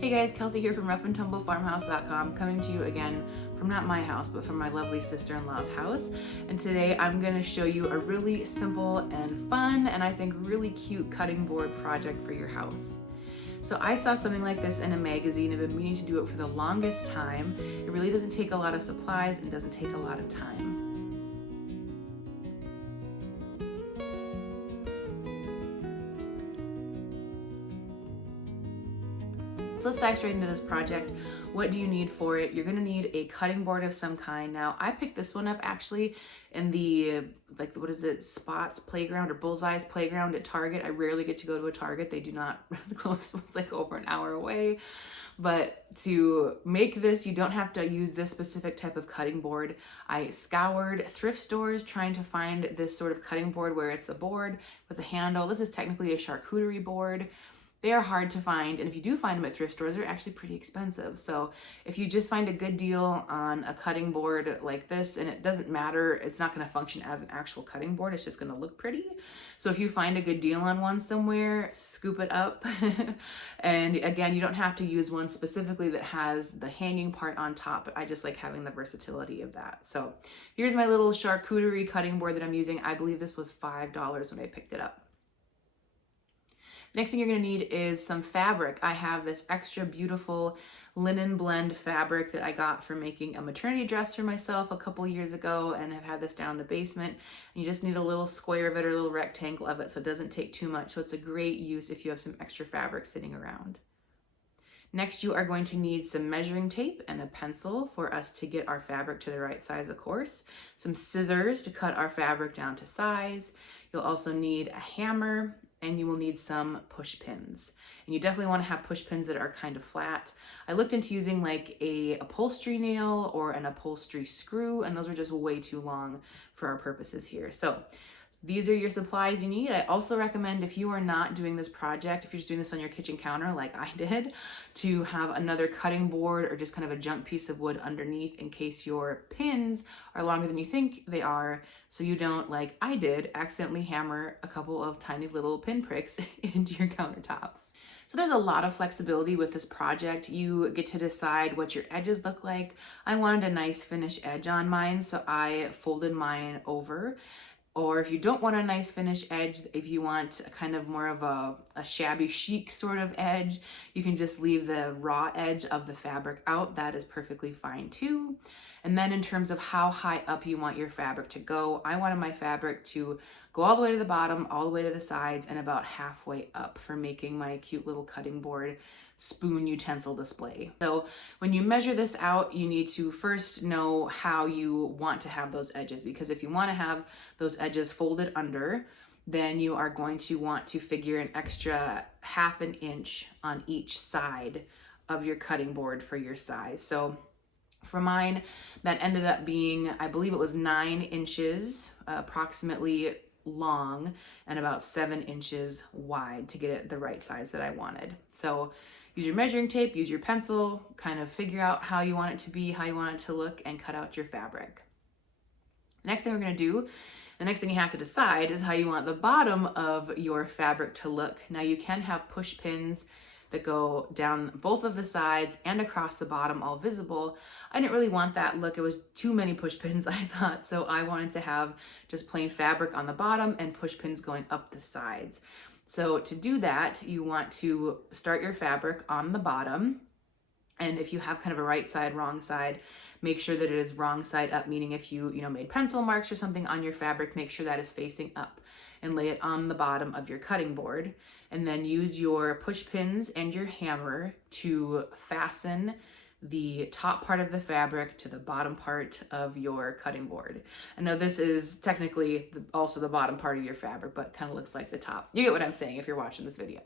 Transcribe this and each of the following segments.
Hey guys, Kelsey here from roughandtumblefarmhouse.com, coming to you again from not my house, but from my lovely sister-in-law's house. And today I'm going to show you a really simple and fun, and I think really cute cutting board project for your house. So I saw something like this in a magazine. I've been meaning to do it for the longest time. It really doesn't take a lot of supplies and doesn't take a lot of time. So let's dive straight into this project. What do you need for it? You're gonna need a cutting board of some kind. Now, I picked this one up actually in the, what is it, Spots Playground or Bullseye's Playground at Target. I rarely get to go to a Target. They do not, the closest one's like over an hour away. But to make this, you don't have to use this specific type of cutting board. I scoured thrift stores trying to find this sort of cutting board where it's the board with a handle. This is technically a charcuterie board. They are hard to find, and if you do find them at thrift stores, they're actually pretty expensive. So if you just find a good deal on a cutting board like this, and it doesn't matter, it's not going to function as an actual cutting board, it's just going to look pretty. So if you find a good deal on one somewhere, scoop it up. And again, you don't have to use one specifically that has the hanging part on top, but I just like having the versatility of that. So here's my little charcuterie cutting board that I'm using. I believe this was $5 when I picked it up. Next thing you're going to need is some fabric. I have this extra beautiful linen blend fabric that I got for making a maternity dress for myself a couple years ago, and I've had this down in the basement. And you just need a little square of it or a little rectangle of it so it doesn't take too much. So it's a great use if you have some extra fabric sitting around. Next, you are going to need some measuring tape and a pencil for us to get our fabric to the right size, of course. Some scissors to cut our fabric down to size. You'll also need a hammer, and you will need some push pins. And you definitely want to have push pins that are kind of flat. I looked into using like a upholstery nail or an upholstery screw, and those are just way too long for our purposes here. So these are your supplies you need. I also recommend, if you are not doing this project, if you're just doing this on your kitchen counter like I did, to have another cutting board or just kind of a junk piece of wood underneath in case your pins are longer than you think they are, so you don't, like I did, accidentally hammer a couple of tiny little pin pricks into your countertops. So there's a lot of flexibility with this project. You get to decide what your edges look like. I wanted a nice finish edge on mine, so I folded mine over. Or if you don't want a nice finish edge, if you want kind of more of a shabby chic sort of edge, you can just leave the raw edge of the fabric out. That is perfectly fine too. And then in terms of how high up you want your fabric to go, I wanted my fabric to go all the way to the bottom, all the way to the sides, and about halfway up for making my cute little cutting board spoon utensil display. So when you measure this out, you need to first know how you want to have those edges, because if you want to have those edges folded under, then you are going to want to figure an extra ½ an inch on each side of your cutting board for your size. So for mine, that ended up being, I believe it was 9 inches approximately long and about 7 inches wide to get it the right size that I wanted. So use your measuring tape, use your pencil, kind of figure out how you want it to be, how you want it to look, and cut out your fabric. Next thing we're going to do, the next thing you have to decide is how you want the bottom of your fabric to look. Now you can have push pins that go down both of the sides and across the bottom, all visible. I didn't really want that look. It was too many push pins, I thought, so I wanted to have just plain fabric on the bottom and push pins going up the sides. So to do that, you want to start your fabric on the bottom, and if you have kind of a right side, wrong side, make sure that it is wrong side up, meaning if you made pencil marks or something on your fabric, make sure that is facing up and lay it on the bottom of your cutting board. And then use your push pins and your hammer to fasten the top part of the fabric to the bottom part of your cutting board. I know this is technically also the bottom part of your fabric, but kind of looks like the top. You get what I'm saying if you're watching this video.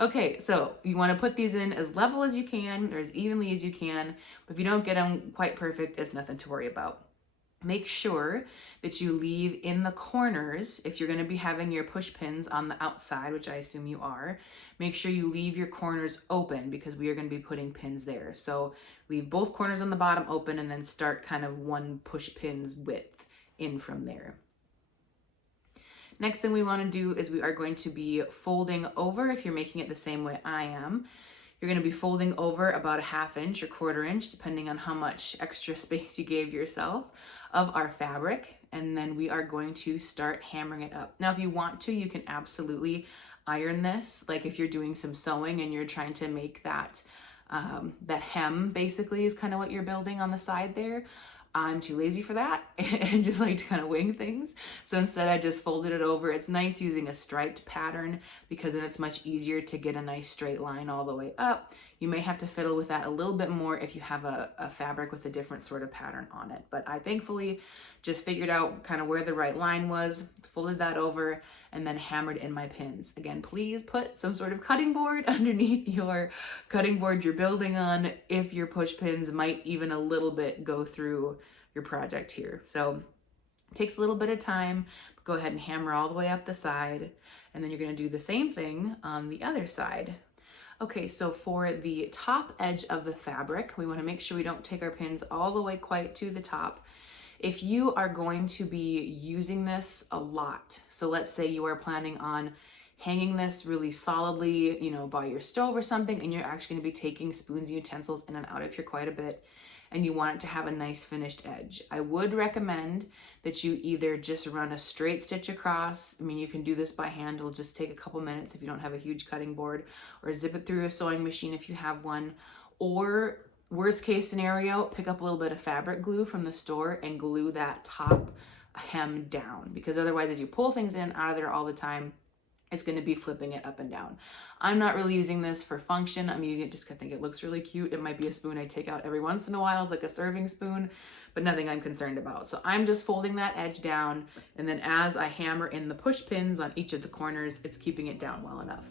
Okay, so you want to put these in as level as you can or as evenly as you can, but if you don't get them quite perfect, it's nothing to worry about. Make sure that you leave in the corners, if you're going to be having your push pins on the outside, which I assume you are, make sure you leave your corners open because we are going to be putting pins there. So leave both corners on the bottom open and then start kind of one push pin's width in from there. Next thing we want to do is we are going to be folding over, if you're making it the same way I am. You're going to be folding over about a 1/2 inch or 1/4 inch, depending on how much extra space you gave yourself, of our fabric. And then we are going to start hammering it up. Now, if you want to, you can absolutely iron this. Like if you're doing some sewing and you're trying to make that, that hem basically is kind of what you're building on the side there. I'm too lazy for that and just like to kind of wing things. So instead I just folded it over. It's nice using a striped pattern because then it's much easier to get a nice straight line all the way up. You may have to fiddle with that a little bit more if you have a fabric with a different sort of pattern on it. But I thankfully just figured out kind of where the right line was, folded that over, and then hammered in my pins. Again, please put some sort of cutting board underneath your cutting board you're building on if your push pins might even a little bit go through your project here. So it takes a little bit of time. Go ahead and hammer all the way up the side, and then you're gonna do the same thing on the other side. Okay, so for the top edge of the fabric, we wanna make sure we don't take our pins all the way quite to the top. If you are going to be using this a lot, so let's say you are planning on hanging this really solidly, you know, by your stove or something, and you're actually gonna be taking spoons and utensils in and out of here quite a bit, and you want it to have a nice finished edge, I would recommend that you either just run a straight stitch across. I mean, you can do this by hand. It'll just take a couple minutes if you don't have a huge cutting board, or zip it through a sewing machine if you have one, or worst case scenario, pick up a little bit of fabric glue from the store and glue that top hem down, because otherwise as you pull things in and out of there all the time, it's going to be flipping it up and down. I'm not really using this for function. I'm using it just because I think it looks really cute. It might be a spoon I take out every once in a while. It's like a serving spoon, but nothing I'm concerned about. So I'm just folding that edge down, and then as I hammer in the push pins on each of the corners, it's keeping it down well enough.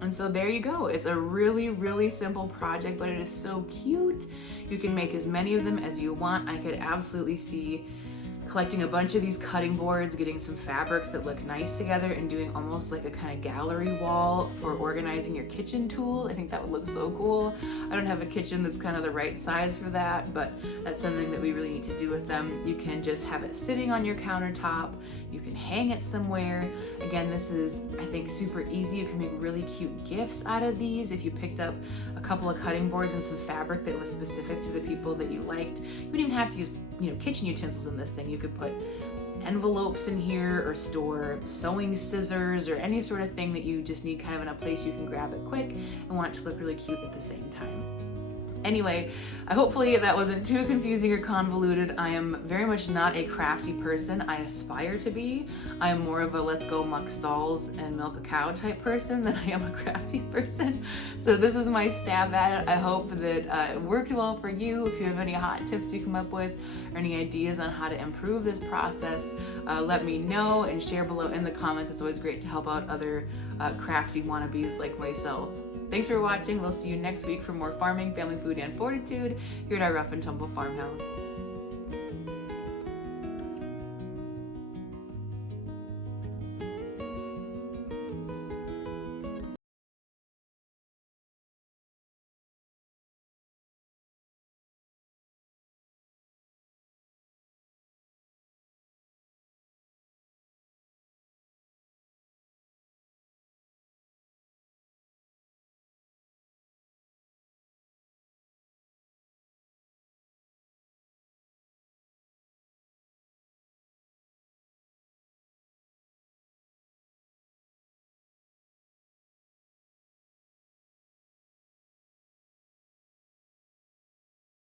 And so there you go. It's a really, really simple project, but it is so cute. You can make as many of them as you want. I could absolutely see collecting a bunch of these cutting boards, getting some fabrics that look nice together, and doing almost like a kind of gallery wall for organizing your kitchen tool. I think that would look so cool. I don't have a kitchen that's kind of the right size for that, but that's something that we really need to do with them. You can just have it sitting on your countertop. You can hang it somewhere. Again, this is, I think, super easy. You can make really cute gifts out of these. If you picked up a couple of cutting boards and some fabric that was specific to the people that you liked, you wouldn't even have to use, you know, kitchen utensils in this thing. You could put envelopes in here, or store sewing scissors, or any sort of thing that you just need kind of in a place you can grab it quick and want it to look really cute at the same time. Anyway, hopefully that wasn't too confusing or convoluted. I am very much not a crafty person. I aspire to be. I am more of a let's go muck stalls and milk a cow type person than I am a crafty person. So this was my stab at it. I hope that it worked well for you. If you have any hot tips you come up with, or any ideas on how to improve this process, let me know and share below in the comments. It's always great to help out other crafty wannabes like myself. Thanks for watching. We'll see you next week for more farming, family food, and fortitude here at our Rough and Tumble Farmhouse.